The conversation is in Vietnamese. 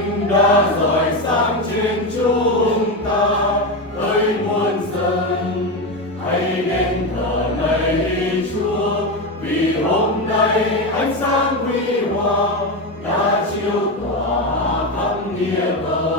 Thánh đã rọi sáng trên chúng ta, ơi muôn dân hãy đến thờ lạy Chúa, vì hôm nay ánh sáng huy hoàng đã chiếu tỏa khắp nghĩa bờ.